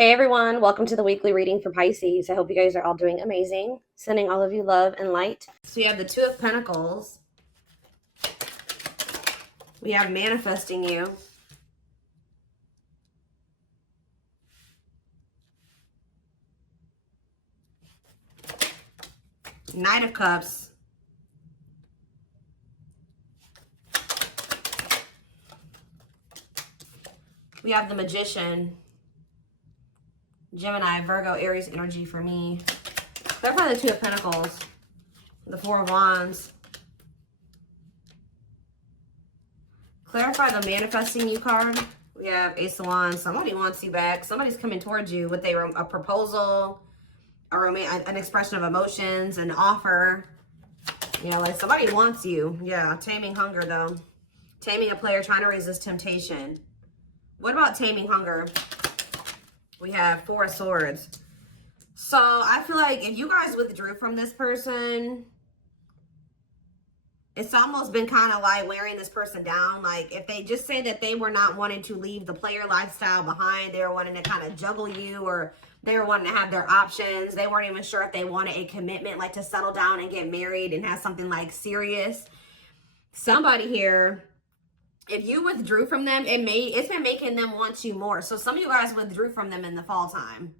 Hey everyone, welcome to the weekly reading for Pisces. I hope you guys are all doing amazing. Sending all of you love and light. So we have the Two of Pentacles. We have manifesting you. Knight of Cups. We have the Magician. Gemini, Virgo, Aries energy for me. Clarify the Two of Pentacles. The Four of Wands. Clarify the manifesting you card. We have Ace of Wands. Somebody wants you back. Somebody's coming towards you with a proposal, an expression of emotions, an offer. You know, like somebody wants you. Yeah, taming hunger though. Taming a player trying to resist temptation. What about taming hunger? We have Four of Swords. So I feel like if you guys withdrew from this person, it's almost been kind of like wearing this person down. Like if they just say that they were not wanting to leave the player lifestyle behind, they were wanting to kind of juggle you, or they were wanting to have their options. They weren't even sure if they wanted a commitment, like to settle down and get married and have something like serious. Somebody here, if you withdrew from them, it's been making them want you more. So some of you guys withdrew from them in the fall time.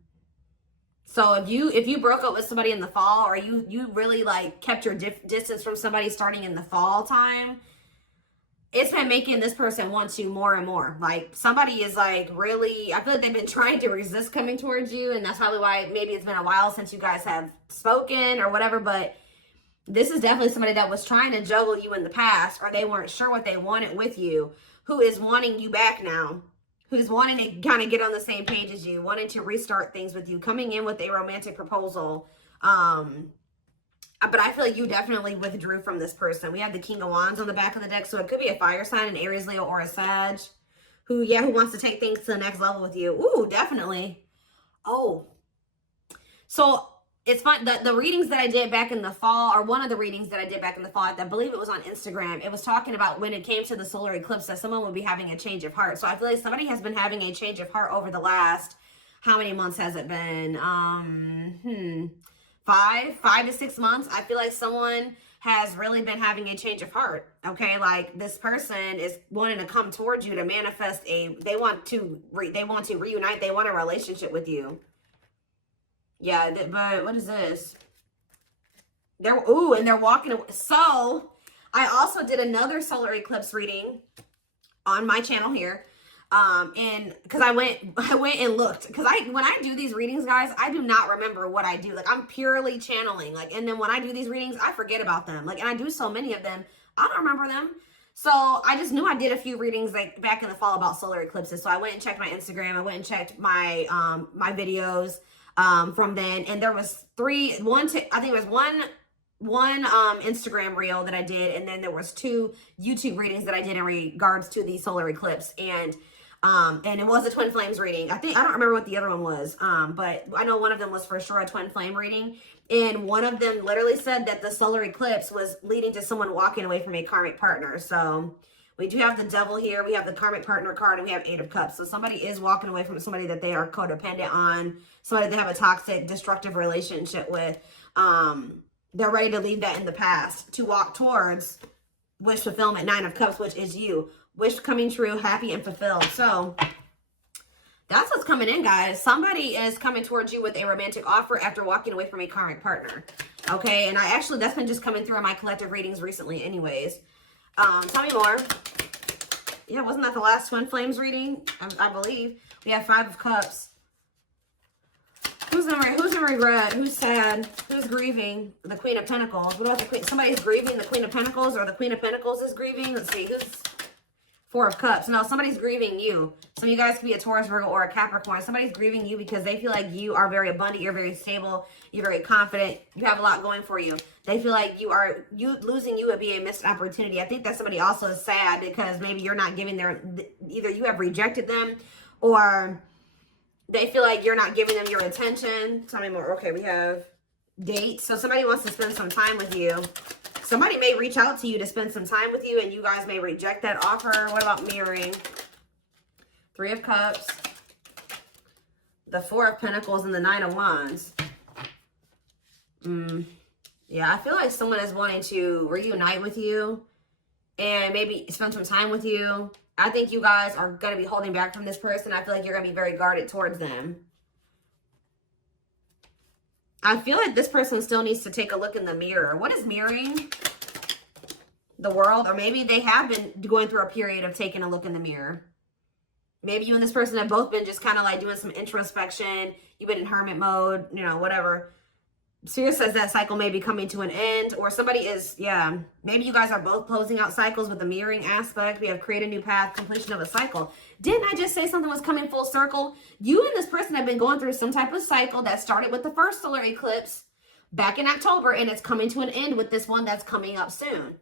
So if you broke up with somebody in the fall, or you really like kept your distance from somebody starting in the fall time, it's been making this person want you more and more. Like somebody is like really, I feel like they've been trying to resist coming towards you, and that's probably why maybe it's been a while since you guys have spoken or whatever, but this is definitely somebody that was trying to juggle you in the past, or they weren't sure what they wanted with you, who is wanting you back now, who's wanting to kind of get on the same page as you, wanting to restart things with you, coming in with a romantic proposal. But I feel like you definitely withdrew from this person. We have the King of Wands on the back of the deck, so it could be a fire sign, an Aries, Leo, or a Sag, who wants to take things to the next level with you. Ooh, definitely. Oh, so it's fun. The readings that I did back in the fall, or one of the readings that I did back in the fall, I believe it was on Instagram, it was talking about when it came to the solar eclipse that someone would be having a change of heart. So I feel like somebody has been having a change of heart over the last, how many months has it been? 5 to 6 months. I feel like someone has really been having a change of heart. Okay, like this person is wanting to come towards you to manifest they want to reunite, they want a relationship with you. Yeah, but what is this? And they're walking away. So I also did another solar eclipse reading on my channel here. And because I went and looked, because when I do these readings, guys, I do not remember what I do. Like I'm purely channeling. Like, and then when I do these readings, I forget about them. Like, and I do so many of them, I don't remember them. So I just knew I did a few readings like back in the fall about solar eclipses. So I went and checked my Instagram. I went and checked my my videos from then, and there was I think it was one Instagram reel that I did, and then there was 2 YouTube readings that I did in regards to the solar eclipse, and it was a twin flames reading. I don't remember what the other one was, but I know one of them was for sure a twin flame reading, and one of them literally said that the solar eclipse was leading to someone walking away from a karmic partner. So we do have the Devil here, we have the karmic partner card, and we have 8 of Cups. So somebody is walking away from somebody that they are codependent on, somebody they have a toxic, destructive relationship with. They're ready to leave that in the past to walk towards wish fulfillment, 9 of Cups, which is you. Wish coming true, happy and fulfilled. So that's what's coming in, guys. Somebody is coming towards you with a romantic offer after walking away from a karmic partner. Okay, and that's been just coming through in my collective readings recently anyways. Tell me more. Yeah, wasn't that the last twin flames reading? I believe. We have 5 of Cups. Who's in regret? Who's sad? Who's grieving? The Queen of Pentacles. What about the Queen? Somebody's grieving the Queen of Pentacles, or the Queen of Pentacles is grieving. Let's see. Who's 4 of Cups? No, somebody's grieving you. Some of you guys could be a Taurus, Virgo, or a Capricorn. Somebody's grieving you because they feel like you are very abundant. You're very stable. You're very confident. You have a lot going for you. They feel like losing you would be a missed opportunity. I think that somebody also is sad because maybe you're not giving either you have rejected them, or they feel like you're not giving them your attention. Tell me more. Okay, we have dates. So somebody wants to spend some time with you. Somebody may reach out to you to spend some time with you, and you guys may reject that offer. What about mirroring? 3 of Cups. The Four of Pentacles and the Nine of Wands. Yeah, I feel like someone is wanting to reunite with you and maybe spend some time with you. I think you guys are going to be holding back from this person. I feel like you're going to be very guarded towards them. I feel like this person still needs to take a look in the mirror. What is mirroring? The world? Or maybe they have been going through a period of taking a look in the mirror. Maybe you and this person have both been just kind of like doing some introspection. You've been in hermit mode, you know, whatever. Spirit says that cycle may be coming to an end, or somebody is, yeah, maybe you guys are both closing out cycles with the mirroring aspect. We have create a new path, completion of a cycle. Didn't I just say something was coming full circle? You and this person have been going through some type of cycle that started with the first solar eclipse back in October, and it's coming to an end with this one that's coming up soon.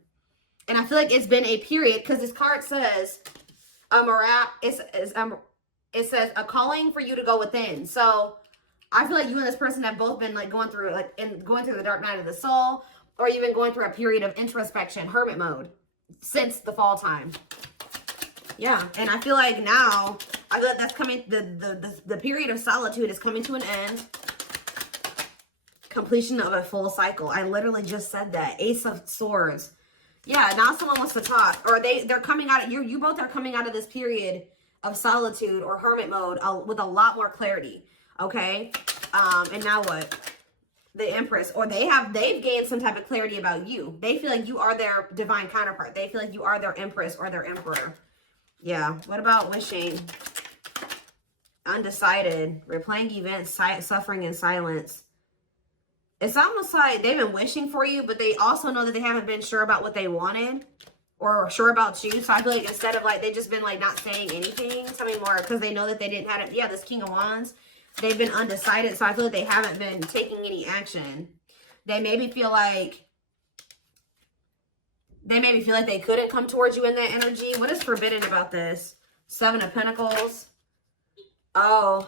And I feel like it's been a period, because this card says, it says a calling for you to go within. So I feel like you and this person have both been like going through the dark night of the soul, or you've been going through a period of introspection, hermit mode, since the fall time. Yeah, and I feel like now, I feel like that's coming, the period of solitude is coming to an end. Completion of a full cycle. I literally just said that. Ace of Swords. Yeah, now someone wants to talk, or they're coming out of, you both are coming out of this period of solitude or hermit mode with a lot more clarity. Okay, and now what? The Empress, or they've gained some type of clarity about you. They feel like you are their divine counterpart. They feel like you are their Empress or their Emperor. Yeah. What about wishing? Undecided. Replaying events, suffering in silence. It's almost like they've been wishing for you, but they also know that they haven't been sure about what they wanted or sure about you. So I feel like instead of like, they've just been like not saying anything, tell me more, because they know that they didn't have it. Yeah, this King of Wands. They've been undecided, so I feel like they haven't been taking any action. They maybe feel like they couldn't come towards you in that energy. What is forbidden about this? Seven of Pentacles. Oh.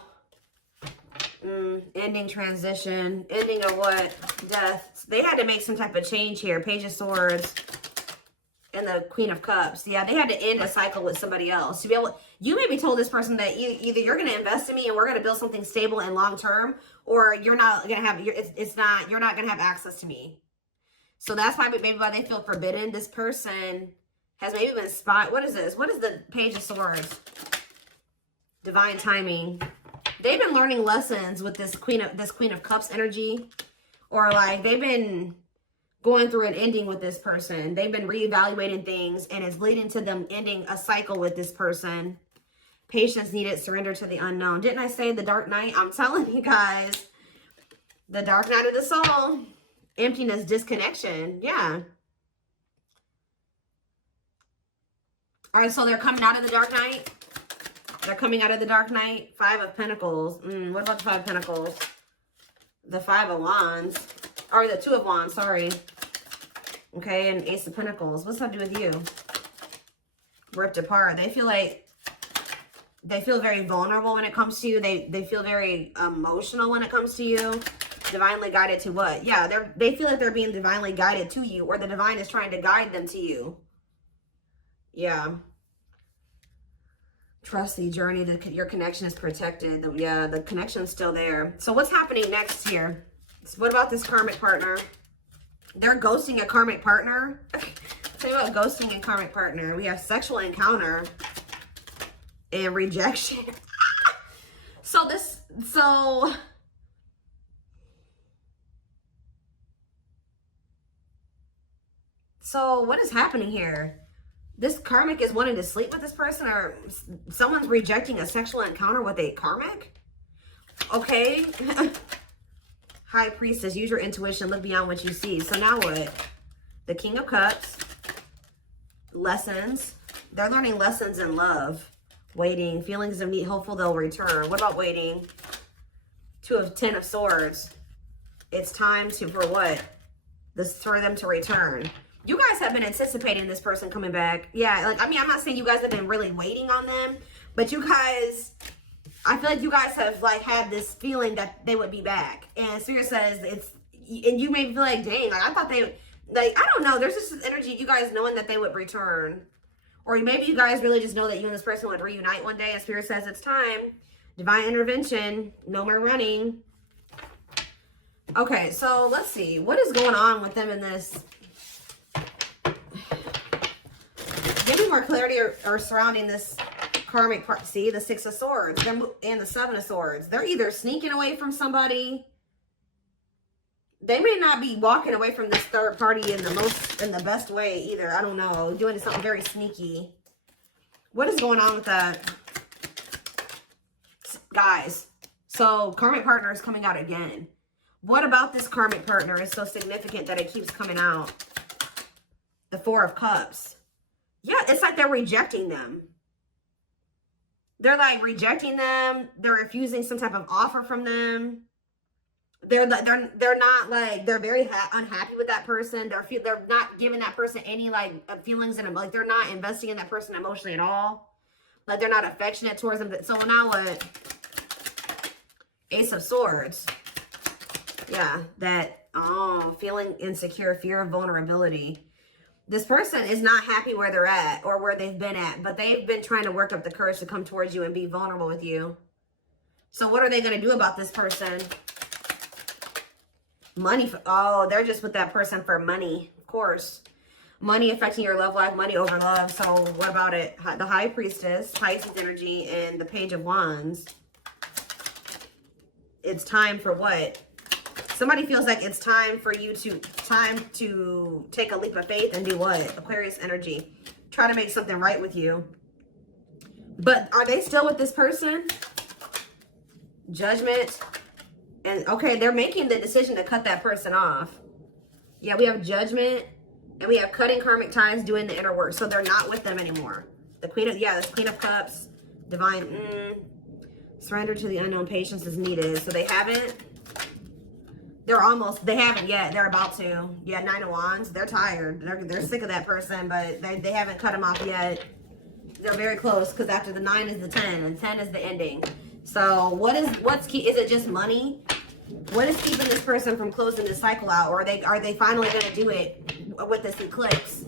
Ending, transition. Ending of what? Death. They had to make some type of change here. Page of Swords. And the Queen of Cups. Yeah, they had to end a cycle with somebody else. To be able, you maybe told this person that either you're going to invest in me and we're going to build something stable and long term, or you're not going to have, you're not going to have access to me. So that's why maybe why they feel forbidden. This person has maybe been what is this? What is the Page of Swords? Divine timing. They've been learning lessons with this Queen of Cups energy, or like they've been going through an ending with this person. They've been reevaluating things, and it's leading to them ending a cycle with this person. Patience needed, surrender to the unknown. Didn't I say the dark night? I'm telling you guys. The dark night of the soul. Emptiness, disconnection. Yeah. All right, so they're coming out of the dark night. They're coming out of the dark night. Five of Pentacles. What about the Five of Pentacles? The Five of Wands. Or the Two of Wands, sorry. Okay, and Ace of Pentacles. What's that do with you? Ripped apart. They feel very vulnerable when it comes to you. They feel very emotional when it comes to you. Divinely guided to what? Yeah, they feel like they're being divinely guided to you, or the divine is trying to guide them to you. Yeah. Trust the journey. Your connection is protected. Yeah, the connection's still there. So what's happening next here? What about this karmic partner? They're ghosting a karmic partner. Tell you about ghosting and karmic partner. We have sexual encounter and rejection. So what is happening here? This karmic is wanting to sleep with this person, or someone's rejecting a sexual encounter with a karmic? Okay. High Priestess, use your intuition, look beyond what you see. So now what? The King of Cups. Lessons. They're learning lessons in love. Waiting. Feelings of need, hopeful they'll return. What about waiting? Ten of Swords. It's time for what? For them to return. You guys have been anticipating this person coming back. Yeah, like, I mean, I'm not saying you guys have been really waiting on them, but you guys, I feel like you guys have like had this feeling that they would be back. And Spirit says and you may feel like, dang, like I thought they, like, I don't know. There's just this energy, you guys knowing that they would return. Or maybe you guys really just know that you and this person would reunite one day, and Spirit says it's time. Divine intervention. No more running. Okay, so let's see. What is going on with them in this? Give me more clarity or surrounding this karmic part. See, the Six of Swords and the Seven of Swords. They're either sneaking away from somebody. They may not be walking away from this third party in the best way either. I don't know. Doing something very sneaky. What is going on with that? Guys, so karmic partner is coming out again. What about this karmic partner is so significant that it keeps coming out? The Four of Cups. Yeah, it's like they're rejecting them. They're like rejecting them. They're refusing some type of offer from them. They're not like, they're very unhappy with that person. They're not giving that person any like feelings and like they're not investing in that person emotionally at all. Like they're not affectionate towards them. So now what? Ace of Swords. Yeah, that, oh, feeling insecure, fear of vulnerability. This person is not happy where they're at or where they've been at, but they've been trying to work up the courage to come towards you and be vulnerable with you. So what are they going to do about this person? Money. Oh, they're just with that person for money, of course. Money affecting your love life, money over love. So what about it? The High Priestess, Pisces energy, and the Page of Wands. It's time for what? Somebody feels like it's time for you to take a leap of faith and do what? Aquarius energy. Try to make something right with you. But are they still with this person? Judgment. And okay, they're making the decision to cut that person off. Yeah, we have Judgment. And we have cutting karmic ties, doing the inner work. So they're not with them anymore. The Queen of, yeah, this Queen of Cups. Divine, surrender to the unknown, patience is needed. So they haven't. They haven't yet. They're about to. Yeah, Nine of Wands. They're tired. They're sick of that person, but they haven't cut them off yet. They're very close because after the 9 is the 10, and 10 is the ending. So what's key? Is it just money? What is keeping this person from closing this cycle out? Or are they finally going to do it with this eclipse?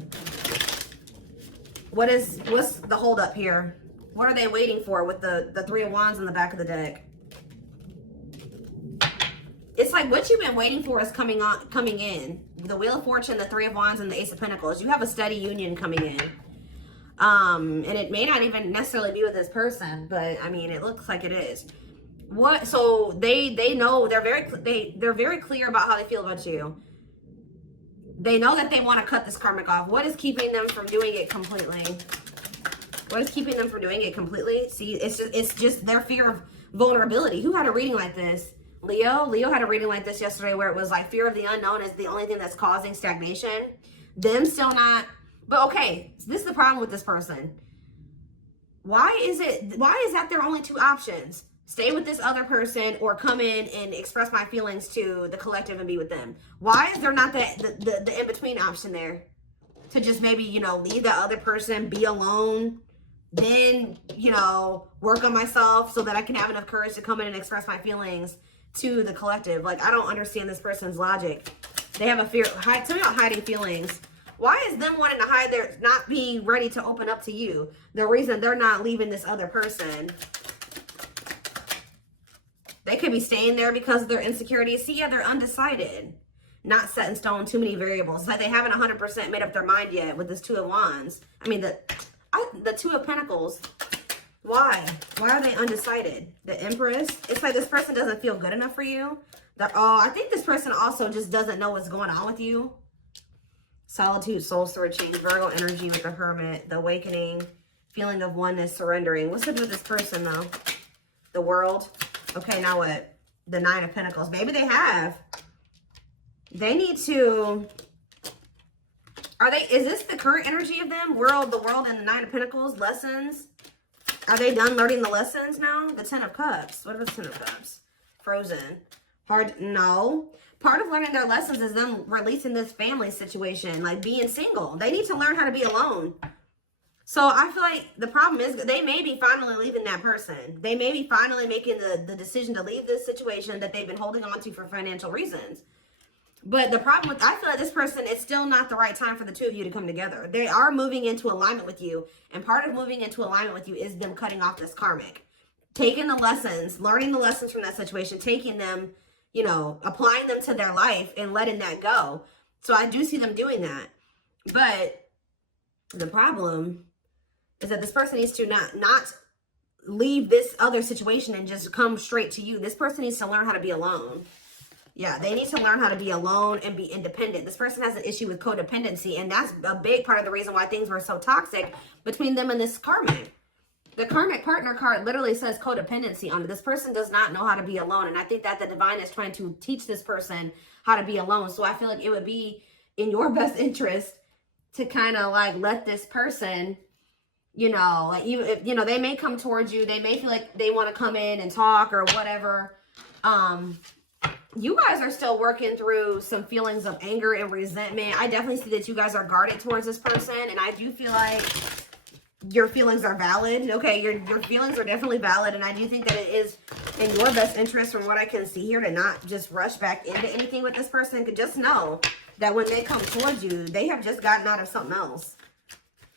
What's the holdup here? What are they waiting for with the Three of Wands on the back of the deck? It's like what you've been waiting for is coming in. The Wheel of Fortune, the Three of Wands, and the Ace of Pentacles. You have a steady union coming in. And it may not even necessarily be with this person, but I mean, it looks like it is. What? So they know, they're very clear about how they feel about you. They know that they want to cut this karmic off. What is keeping them from doing it completely? What is keeping them from doing it completely? See, it's just their fear of vulnerability. Who had a reading like this? Leo had a reading like this yesterday where it was like fear of the unknown is the only thing that's causing stagnation. Them still not. But okay, this is the problem with this person. Why is that their only two options? Stay with this other person or come in and express my feelings to the collective and be with them. Why is there not the in-between option there? To just maybe, leave the other person, be alone, then, work on myself so that I can have enough courage to come in and express my feelings to the collective. Like, I don't understand this person's logic. They have a fear. Tell me about hiding feelings. Why is them wanting to hide their, not being ready to open up to you? The reason they're not leaving this other person. They could be staying there because of their insecurities. See, yeah, they're undecided. Not set in stone, too many variables. It's like they haven't 100% made up their mind yet with this Two of Wands. I mean, the Two of Pentacles. Why? Why are they undecided? The Empress. It's like this person doesn't feel good enough for you. I think this person also just doesn't know what's going on with you. Solitude, soul searching, Virgo energy with the Hermit, the Awakening, feeling of oneness, surrendering. What's up with this person, though? The World. Okay, now what? The Nine of Pentacles. Maybe they have. They need to... Is this the current energy of them? The World, and the Nine of Pentacles. Lessons. Are they done learning the lessons now? The Ten of Cups. What about the Ten of Cups? Frozen. No. Part of learning their lessons is them releasing this family situation, like being single. They need to learn how to be alone. So I feel like the problem is they may be finally leaving that person. They may be finally making the decision to leave this situation that they've been holding on to for financial reasons. But the problem with, I feel like this person, it's still not the right time for the two of you to come together. They are moving into alignment with you. And part of moving into alignment with you is them cutting off this karmic. taking the lessons, learning the lessons from that situation, taking them, you know, applying them to their life and letting that go. So I do see them doing that. But the problem is that this person needs to not leave this other situation and just come straight to you. This person needs to learn how to be alone. Yeah, they need to learn how to be alone and be independent. This person has an issue with codependency, and that's a big part of the reason why things were so toxic between them and this karmic. The karmic partner card literally says codependency on it. This person does not know how to be alone, and I think that the divine is trying to teach this person how to be alone. So I feel like it would be in your best interest to kind of like let this person, you know, like you know, they may come towards you. They may feel like they want to come in and talk or whatever. You guys are still working through some feelings of anger and resentment. I definitely see that you guys are guarded towards this person, and I do feel like your feelings are valid. Okay, your feelings are definitely valid, and I do think that it is in your best interest, from what I can see here, to not just rush back into anything with this person. Could just know that when they come towards you, they have just gotten out of something else,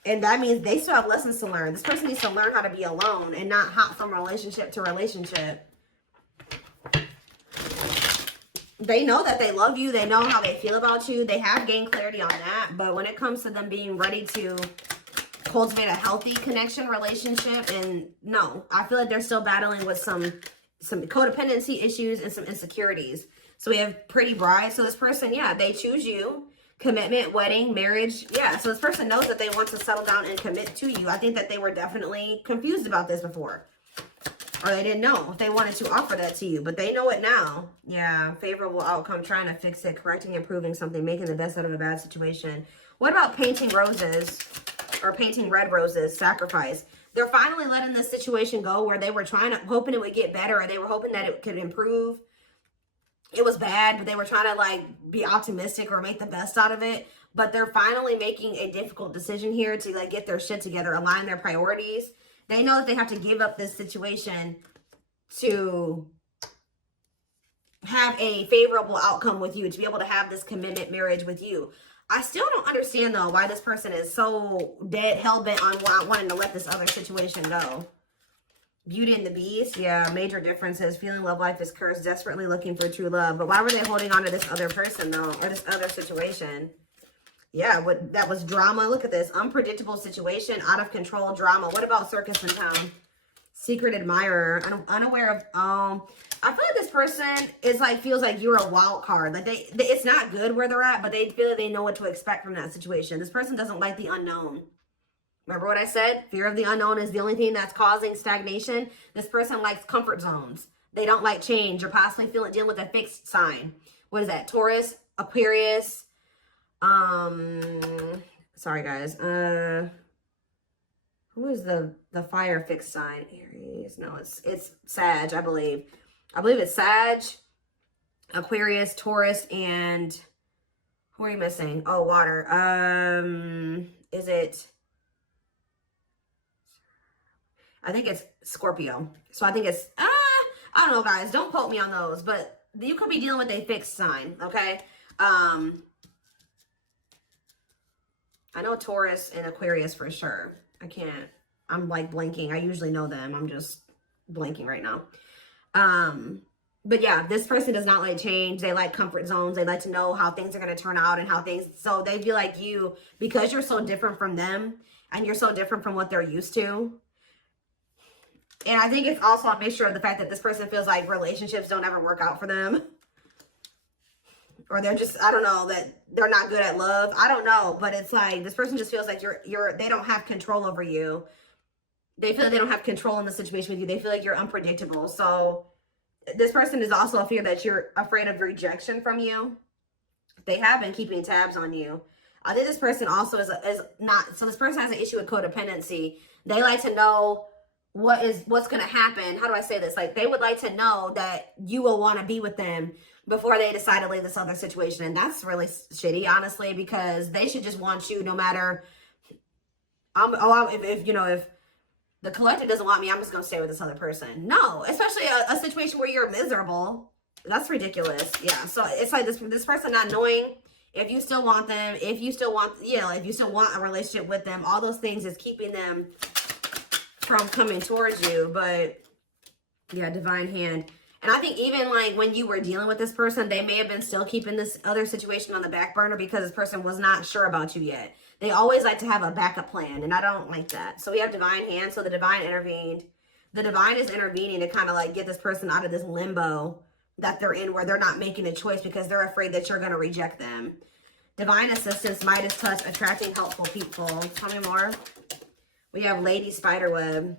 and that means they still have lessons to learn. This person needs to learn how to be alone and not hop from relationship to relationship. They know that they love you. They know how they feel about you. They have gained clarity on that. But when it comes to them being ready to cultivate a healthy connection, relationship, and no, I feel like they're still battling with some codependency issues and some insecurities. So we have pretty bride. So this person, yeah, they choose you. Commitment, wedding, marriage. Yeah, so this person knows that they want to settle down and commit to you. I think that they were definitely confused about this before. Or they didn't know if they wanted to offer that to you, but they know it now. Yeah, favorable outcome, trying to fix it, correcting, improving something, making the best out of a bad situation. What about painting roses or painting red roses, sacrifice? They're finally letting this situation go where they were hoping it would get better, or they were hoping that it could improve. It was bad, but they were trying to like be optimistic or make the best out of it. But they're finally making a difficult decision here to like get their shit together, align their priorities. They know that they have to give up this situation to have a favorable outcome with you, to be able to have this commitment marriage with you. I still don't understand, though, why this person is so dead, hell-bent on wanting to let this other situation go. Beauty and the Beast. Yeah, major differences. Feeling love life is cursed. Desperately looking for true love. But why were they holding on to this other person, though, or this other situation? Yeah, that was drama. Look at this. Unpredictable situation, out of control drama. What about circus in town? Secret admirer, unaware of, I feel like this person is like, feels like you're a wild card. Like it's not good where they're at, but they feel like they know what to expect from that situation. This person doesn't like the unknown. Remember what I said? Fear of the unknown is the only thing that's causing stagnation. This person likes comfort zones. They don't like change, or possibly dealing with a fixed sign. What is that? Taurus, Aquarius, sorry guys, who is the fire fixed sign? Aries. No, it's Sag, I believe it's Sag, Aquarius, Taurus, and who are you missing? Oh, water. Is it, I think it's Scorpio. So I think it's I don't know, guys, don't quote me on those, but you could be dealing with a fixed sign. Okay. I know Taurus and Aquarius for sure. I'm like blanking. I usually know them. I'm just blanking right now. But yeah, this person does not like change. They like comfort zones. They like to know how things are going to turn out and so they feel like you, because you're so different from them and you're so different from what they're used to. And I think it's also a mixture of the fact that this person feels like relationships don't ever work out for them. Or they're just, I don't know, that they're not good at love. I don't know, but it's like this person just feels like they don't have control over you. They feel like they don't have control in the situation with you. They feel like you're unpredictable. So this person is also a fear that you're afraid of rejection from you. They have been keeping tabs on you. I think this person also is not, so this person has an issue with codependency. They like to know what's going to happen. How do I say this? Like they would like to know that you will want to be with them before they decide to leave this other situation. And that's really shitty, honestly, because they should just want you no matter, if the collective doesn't want me, I'm just going to stay with this other person. No, especially a situation where you're miserable. That's ridiculous. Yeah. So it's like this person not knowing if you still want them, if you still want a relationship with them, all those things is keeping them from coming towards you. But Yeah, divine hand. And I think even like when you were dealing with this person, they may have been still keeping this other situation on the back burner because this person was not sure about you yet. They always like to have a backup plan, and I don't like that. So we have divine hand. So the divine intervened. The divine is intervening to kind of like get this person out of this limbo that they're in where they're not making a choice because they're afraid that you're going to reject them. Divine assistance, Midas touch, attracting helpful people. Tell me more. We have Lady Spiderweb.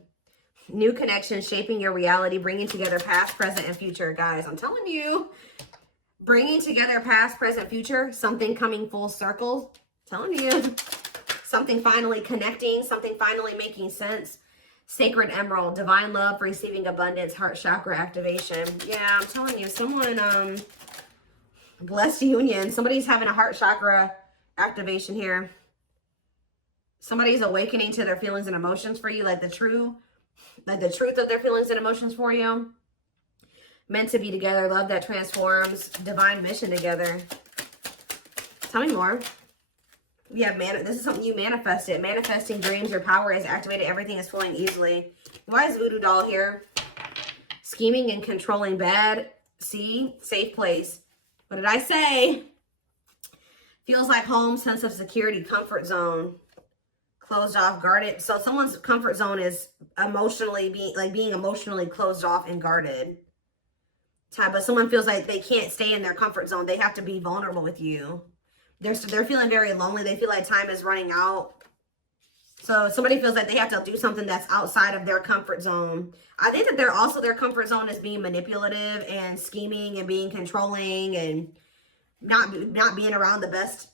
New connections, shaping your reality, bringing together past, present, and future. Guys, I'm telling you, bringing together past, present, future, something coming full circle. Telling you, something finally connecting, something finally making sense. Sacred Emerald, divine love, receiving abundance, heart chakra activation. Yeah, I'm telling you, someone, blessed union. Somebody's having a heart chakra activation here. Somebody's awakening to their feelings and emotions for you, like the truth of their feelings and emotions for you. Meant to be together, love that transforms, divine mission together. Tell me more. We have this is something you manifested. Manifesting dreams, your power is activated, everything is flowing easily. Why is Voodoo Doll here? Scheming and controlling bad. See, safe place. What did I say? Feels like home, sense of security, comfort zone. Closed off, guarded. So someone's comfort zone is emotionally being emotionally closed off and guarded. But someone feels like they can't stay in their comfort zone. They have to be vulnerable with you. They're feeling very lonely. They feel like time is running out. So somebody feels like they have to do something that's outside of their comfort zone. I think that their comfort zone is being manipulative and scheming and being controlling and not being around the best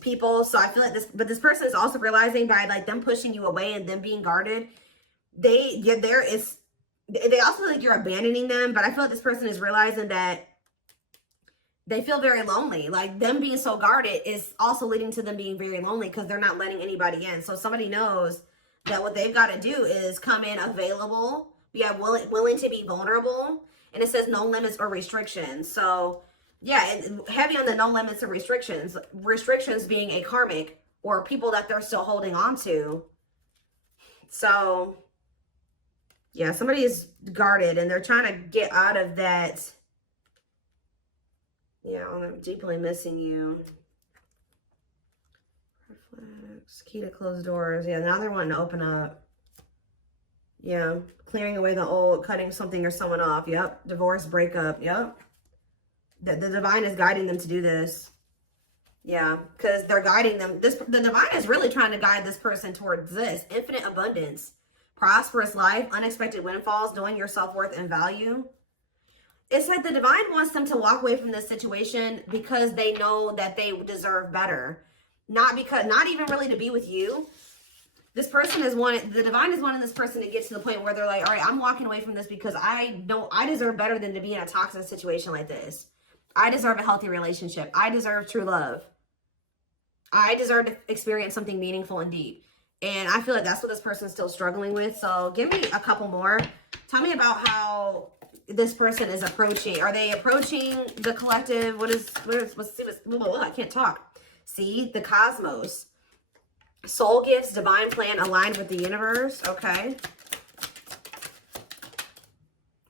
people. So I feel like this person is also realizing by like them pushing you away and them being guarded, they also feel like you're abandoning them. But I feel like this person is realizing that they feel very lonely. Like them being so guarded is also leading to them being very lonely because they're not letting anybody in. So somebody knows that what they've got to do is come in available. We have willing to be vulnerable. And it says no limits or restrictions. So yeah, heavy on the no limits and restrictions. Restrictions being a karmic or people that they're still holding on to. So yeah, somebody is guarded and they're trying to get out of that. Yeah, I'm deeply missing you. Reflex, key to close doors. Yeah, now they're wanting to open up. Yeah, clearing away the old, cutting something or someone off. Yep, divorce, breakup. Yep. The divine is guiding them to do this. Yeah, because they're guiding them. The divine is really trying to guide this person towards this. Infinite abundance, prosperous life, unexpected windfalls, knowing your self-worth and value. It's like the divine wants them to walk away from this situation because they know that they deserve better. Not even really to be with you. This person the divine is wanting this person to get to the point where they're like, all right, I'm walking away from this because I know I deserve better than to be in a toxic situation like this. I deserve a healthy relationship. I deserve true love. I deserve to experience something meaningful and deep. And I feel like that's what this person is still struggling with. So give me a couple more. Tell me about how this person is approaching. Are they approaching the collective? Let's see, I can't talk. See, the cosmos. Soul gifts, divine plan aligned with the universe. Okay.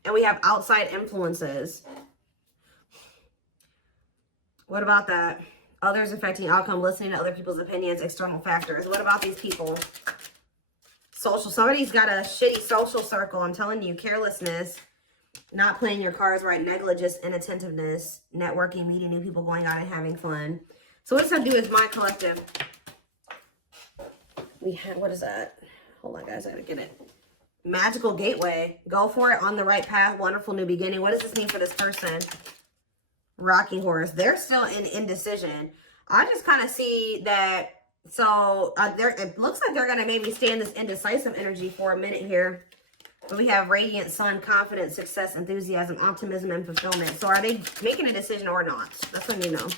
And we have outside influences. What about that? Others affecting outcome, listening to other people's opinions, external factors. What about these people? Social. Somebody's got a shitty social circle. I'm telling you, carelessness, not playing your cards right, negligence, inattentiveness, networking, meeting new people, going out and having fun. So what does that do with my collective? What is that? Hold on, guys. I gotta get it. Magical gateway. Go for it. On the right path. Wonderful new beginning. What does this mean for this person? Rocking horse. They're still in indecision. I just kind of see that. So it looks like they're going to maybe stay in this indecisive energy for a minute here. But we have radiant sun, confidence, success, enthusiasm, optimism, and fulfillment. So are they making a decision or not? That's when you know.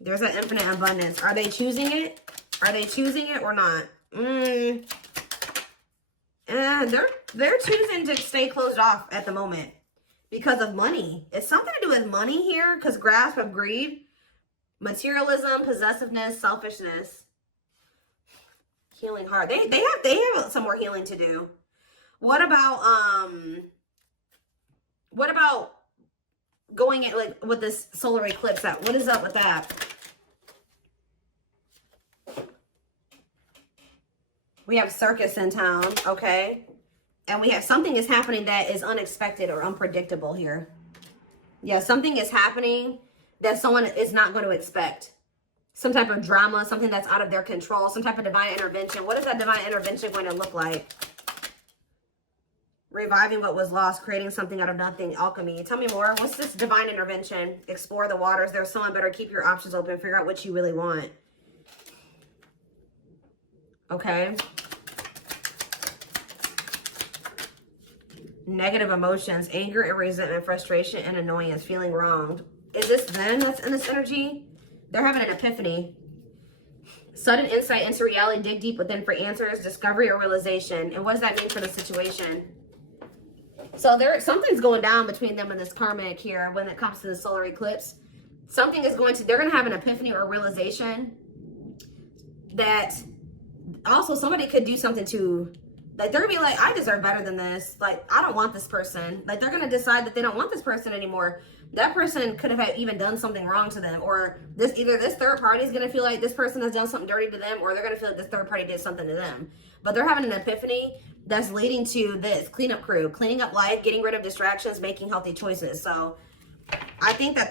There's an infinite abundance. Are they choosing it? Are they choosing it or not? They're choosing to stay closed off at the moment. Because of money. It's something to do with money here. Because grasp of greed. Materialism, possessiveness, selfishness. Healing heart. They have some more healing to do. What about What about going at like with this solar eclipse? What is up with that? We have circus in town, okay? And we have something is happening that is unexpected or unpredictable here. Yeah, something is happening that someone is not going to expect. Some type of drama, something that's out of their control, some type of divine intervention. What is that divine intervention going to look like? Reviving what was lost, creating something out of nothing, alchemy. Tell me more. What's this divine intervention? Explore the waters. There's someone better. Keep your options open. Figure out what you really want. Okay. Negative emotions, anger and resentment, frustration and annoyance, feeling wronged. Is this them that's in this energy? They're having an epiphany. Sudden insight into reality, dig deep within for answers, discovery or realization. And what does that mean for the situation? So something's going down between them and this karmic here when it comes to the solar eclipse. Something is they're going to have an epiphany or realization that also somebody could do something to, like, they're gonna be like, I deserve better than this. Like, I don't want this person. Like, they're gonna decide that they don't want this person anymore. That person could have even done something wrong to them, or either this third party is gonna feel like this person has done something dirty to them, or they're gonna feel like this third party did something to them. But they're having an epiphany that's leading to this cleanup crew, cleaning up life, getting rid of distractions, making healthy choices. So I think I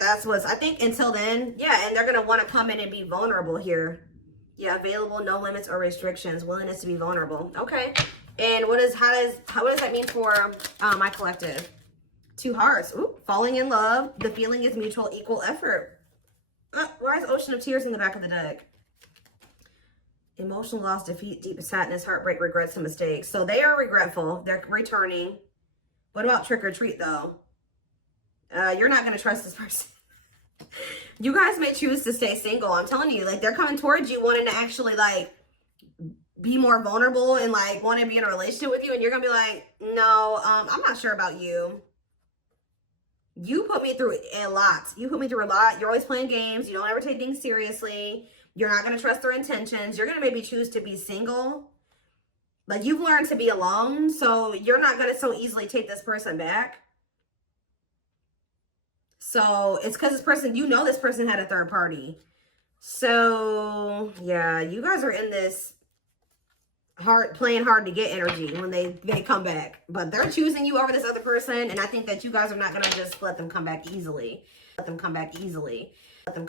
think until then, yeah, and they're gonna want to come in and be vulnerable here. Yeah, available, no limits or restrictions, willingness to be vulnerable. Okay. And what does that mean for my collective? 2 hearts. Ooh, falling in love. The feeling is mutual, equal effort. Why is Ocean of Tears in the back of the deck? Emotional loss, defeat, deep sadness, heartbreak, regrets, and mistakes. So they are regretful. They're returning. What about trick or treat, though? You're not going to trust this person. You guys may choose to stay single. I'm telling you, like, they're coming towards you wanting to actually, like, be more vulnerable and, like, want to be in a relationship with you. And you're going to be like, no, I'm not sure about you. You put me through a lot. You put me through a lot. You're always playing games. You don't ever take things seriously. You're not going to trust their intentions. You're going to maybe choose to be single. Like, you've learned to be alone. So you're not going to so easily take this person back. So it's because this person, this person had a third party. So yeah, you guys are in this playing hard to get energy when they come back. But they're choosing you over this other person. And I think that you guys are not going to just let them come back easily. Let them come back easily. Let them come